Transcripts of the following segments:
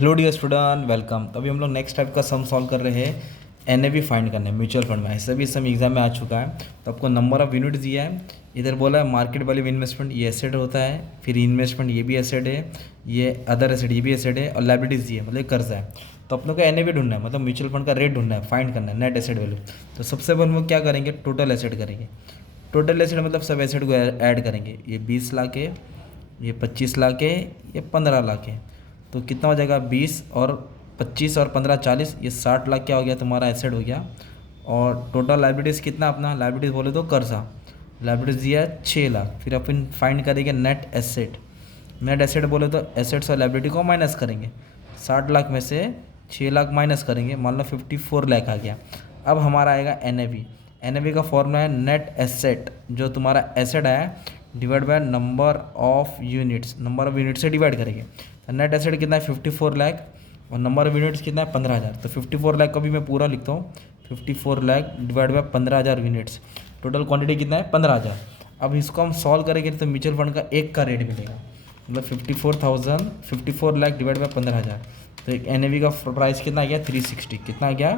Hello dear student, welcome. तो अभी हम लोग नेक्स्ट टाइप का सम सॉल्व कर रहे हैं। एनएवी फाइंड करना है म्यूचुअल फंड में। ऐसा भी सम एग्जाम में आ चुका है। तो आपको नंबर ऑफ यूनिट्स दिया है। इधर बोला है मार्केट वैल्यू इन्वेस्टमेंट, ये एसेट होता है। फिर इन्वेस्टमेंट ये भी एसेट है, ये अदर एसेट ये भी एसेट है, और लाइबिलिटीज दी है मतलब कर्जा है। तो अपनों को एनएवी ढूंढना है, मतलब म्यूचुअल फंड का रेट ढूंढना है, फाइंड करना है, नेट एसेट वैल्यू। तो सबसे पहले हम लोग क्या करेंगे, टोटल एसेट करेंगे। टोटल एसेट मतलब सब एसेट को ऐड करेंगे। ये 20 लाख है, ये 25 लाख है, ये 15 लाख है। तो कितना हो जाएगा, 20 और 25 और 15 40, ये 60 लाख क्या हो गया तुम्हारा, एसेट हो गया। और टोटल लाइबिलिटीज़ कितना, अपना लाइबिलिटीज़ बोले तो कर्जा, लाइबिलिटीज़ दिया है 6 लाख। फिर अपन फाइंड करेंगे नेट एसेट। नेट एसेट बोले तो एसेट्स और लाइबिलिटी को माइनस करेंगे। 60 लाख में से 6 लाख माइनस करेंगे, मान लो 54 लाख आ गया। अब हमारा आएगा एनएवी। एनएवी का फॉर्मूला है नेट एसेट, जो तुम्हारा एसेट आया divide by number of units, number of unit से डिवाइड करेंगे। तो नेट एसेट कितना है, 54 लाख, और नंबर ऑफ यूनिट्स कितना है, 15,000। तो 54 लाख को भी मैं पूरा लिखता हूँ, 54 lakh divide by 15,000 units. Total quantity कितना है, 15,000। अब इसको हम सॉल्व करेंगे तो म्यूचुअल फंड का एक का रेट मिलेगा, मतलब 54 लाख डिवाइड बाय 15,000। तो एक एन का प्राइस कितना आ गया, 360। कितना आ गया,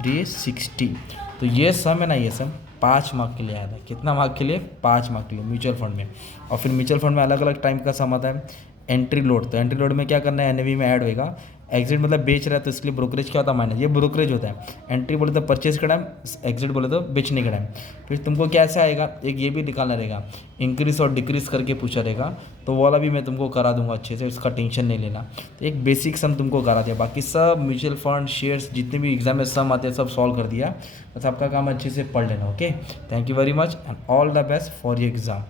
360। तो ये सम है ना, ये सम 5 मार्क के लिए आया था। कितना मार्क के लिए, 5 मार्क के लिए म्यूचुअल फंड में। और फिर म्यूचुअल फंड में अलग अलग टाइम का सम आता है। एंट्री लोड, तो एंट्री लोड में क्या करना है, एनएवी में ऐड होएगा। एग्जिट मतलब बेच रहा है, तो इसलिए ब्रोकरेज क्या होता है, माइनस। ये ब्रोकरेज होता है। एंट्री बोले तो परचेज का टाइम, एग्जिट बोले तो बेचने का टाइम। फिर तुमको कैसे आएगा, एक ये भी निकालना रहेगा, इंक्रीज और डिक्रीज करके पूछा रहेगा। तो वो वाला भी मैं तुमको करा दूंगा अच्छे से, उसका टेंशन नहीं लेना। तो एक बेसिक सम तुमको करा दिया, बाकी सब म्यूचुअल फंड शेयर्स जितने भी एग्जाम में सम आते हैं सब सॉल्व कर दिया। बस आपका काम अच्छे से पढ़ लेना। Okay, thank you very much and all the best for your exam.